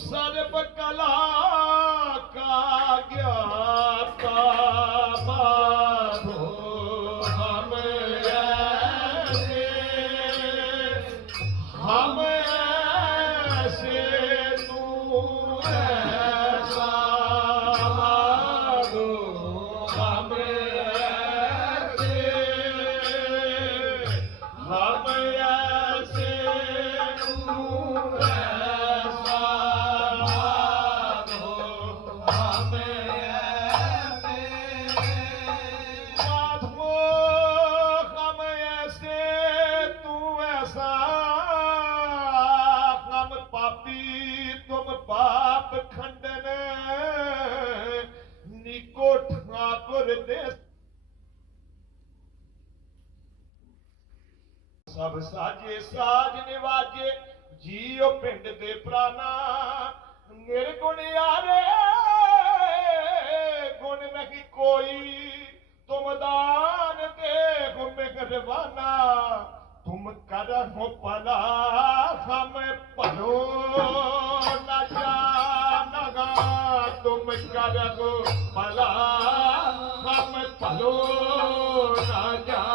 सर्व कला का ज्ञाता it सब साजे साज निवाजे, जियो पिंड दे प्राणा। निर्गुण यारे, गुण नहीं कोई। तुम दान दे घुमाना तुम करो भला समय भलो। नचा नगा तुम करो भला। adorarás.